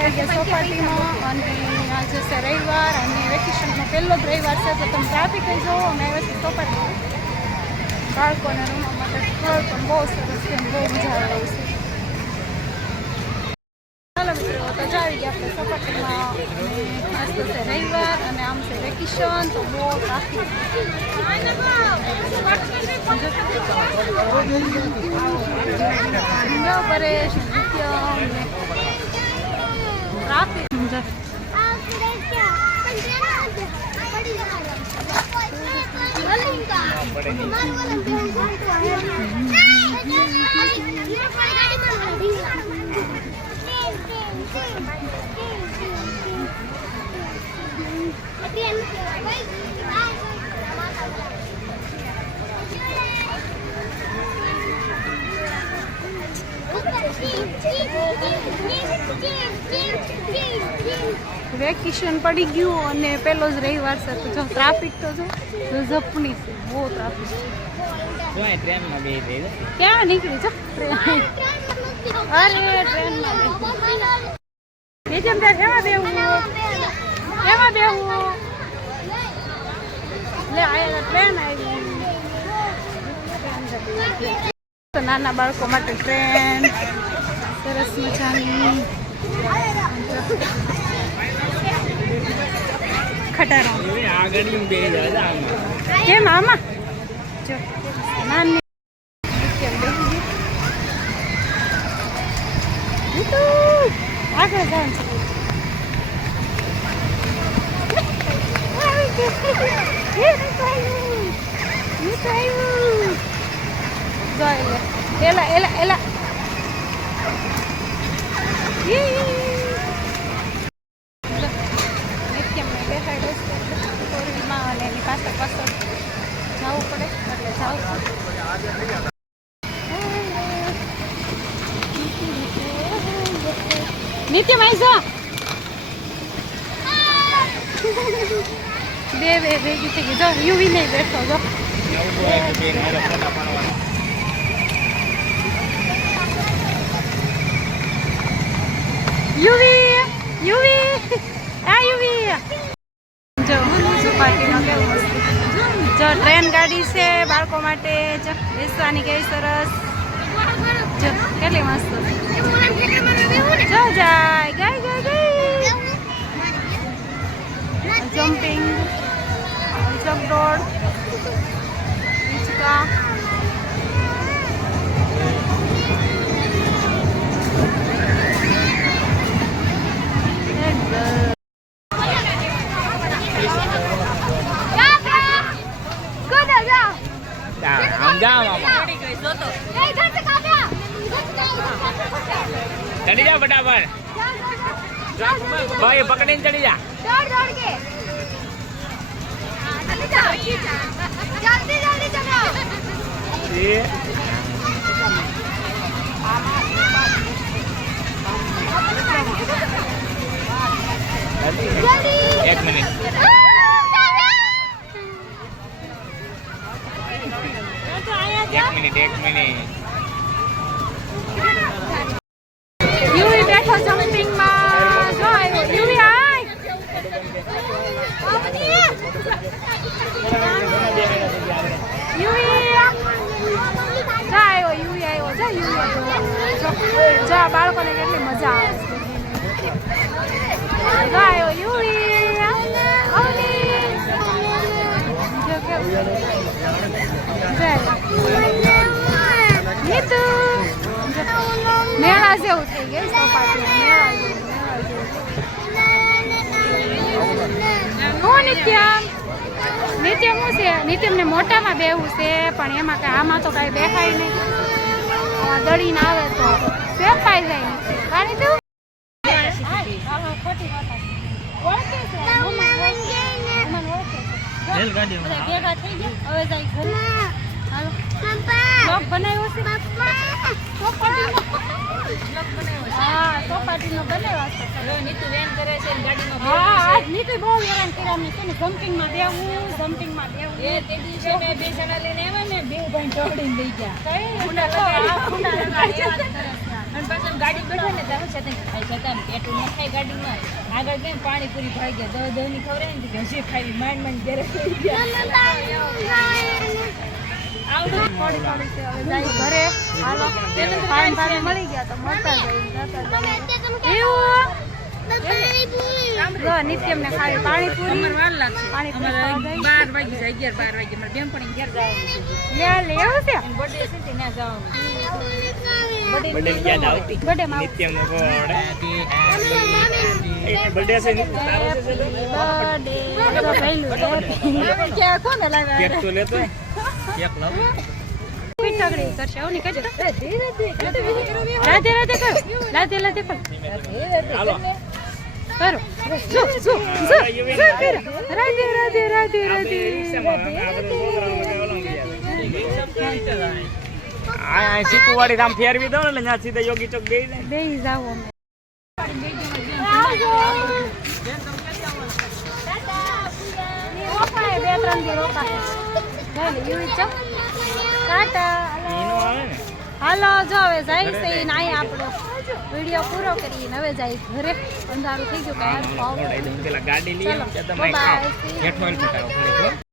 આવી ગયા ચોપાટીમાં અને આજે છે રવિવાર અને વેકેશનનો પહેલો જ રવિવાર છે તો તમે ટ્રાફિક જ જોવો. અમે આવ્યા છીએ ચોપાટીમાં બાળકોને રમવા માટે સ્થળ પણ બહુ સરસ છે, બહુ મજા આવે એવું છે. ચાલો મિત્રો, તો જાવી ગયા આપણે ચોપાટીમાં. આજ તો છે રવિવાર અને આમ છે વેકેશન તો બહુ ટ્રાફિક પરેશ ટ્રાફિક વેકેશન પડી ગયું અને પહેલો જ રવિવાર છે તો જો ટ્રાફિક તો જો ગજબની છે, બહુ ટ્રાફિક છે. ટ્રેનમાં બે ક્યાં નીકળી જો ટ્રેન? અરે ટ્રેનમાં કેમાં બેવું કેમાં બેવું લે આ ટ્રેન આવી. નાના બાળકો માટે ટ્રેન સરસ મજાની ખટારા કેમ આમાં જો નાની આગળ જવાનું છે. એલા એલા એલા એની પાછળ પાછળ જવું પડે એટલે જવું. નિત્યમ આવી જા બે ભેગી થઈ ગઈ જો યુવી નહીં બેઠો જો યુવી યુવી આ યુવી જો ચોપાટીનો કેવું મસ્ત જો ટ્રેન ગાડી છે બાળકો માટે જો બેસવાની કેવી સરસ જો કેટલી મસ્ત જો જાય ગાય ગાય ગાય જમ્પિંગ ચકડોળ હિંચકા चढ़ी जा फटाफट भाई पकड़े चढ़ी जा जल्दी जल्दी चलो एक मिनट एक मिनट યુવી બેઠો જમ્પિંગ માં જો આવ્યો યુવી આય યુવી જા આવ્યો યુવી આવ્યો જા યુવી આવ્યો જા બાળકોને કેટલી મજા આવે છે. જા આવ્યો યુવી અવની જો કેવું નીતુ મેળા જેવું થઈ ગયું ચોપાટીમાં હું નિત્યમ નિત્યમ શું છે નિત્યમને મોટામાં બેવું છે પણ એમાં કાંઈ આમાં તો કાંઈ દેખાય નહીં દળીને આવે તો ફેંકાઈ જાય પાણી દેવું ભેગા થઈ ગયા હવે જાય ઘરે હાલો બ્લોગ બનાવ્યો છે હા ચોપાટીનો બનાવ્યો છે નીતુ વેન કરે છે ગાડીમાં હા નીતુ બહુ હેરાન કર્યા મેં છે ને જમ્પિંગમાં દેવું એ તે દિવસે મેં બે જણા લઈને આવ્યા ને બે ભાઈ ચોડીને લઈ ગયા કઈ પાછળ ગાડી બેઠા ને ત્યાં છે ખાઈ જતા ને પેટ્રોલ ન ખાઈ ગાડીમાં આગળ ગઈ પાણીપુરી ભાઈ ગયા દહીં ખવડાય ને કે હજી ખાવી માંડ માંડ ઘરે થઈ ગયા આવડું થોડી થોડી છે હવે જાય ઘરે હાલો પાણી મળી ગયા તો મળતા જઈએ જો નિત્યમ ને ખાવી પાણીપુરી વાર લાગશે પાણીપુરી અમારે ખાવા 12 વાગી જાય 11 12 વાગે મારે બેન પણ ઘેર જવાનું છે લે એવું છે બર્થડે છે તે ના જવાનું બર્થડે ની યાદ આવતી બર્થડે માં નિત્યમ નો ગોળ બર્થડે છે ને તારો છે બર્થડે તો પહેલું કે કોને લાવ્યા કેક તો લેતો કેક લાવ પીઠગડી કરશે આવું નહીં કરજો રાધે રાધે કરો રાધે રાધે કરો હાલો કરો જો જો જો કરો રાધે રાધે રાધે રાધે આ શીકુવાડી રામ ફેરવી દો ને એટલે ત્યાં સીધા યોગી ચોક બેસી જાય બેહી જાવ અમે રોકાય બે ત્રણ દી રોકાય યુવી ચો ટાટા એનો આવે ને હાલો જો હવે જાય છે ને અહીં આપણો વિડીયો પૂરો કરીને હવે જાય ઘરે અંધારું થઈ ગયું કે પેલા ગાડી લઈ આવો કે તમે Bye bye. હેઠો હેલ્મેટ આવો